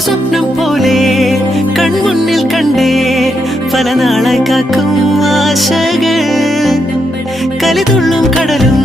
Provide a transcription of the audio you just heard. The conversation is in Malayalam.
സ്വപ്നം പോലെ കൺമുന്നിൽ കണ്ടേ പല നാളായി കാക്കും ആശകൾ കലിതുള്ളും കടലും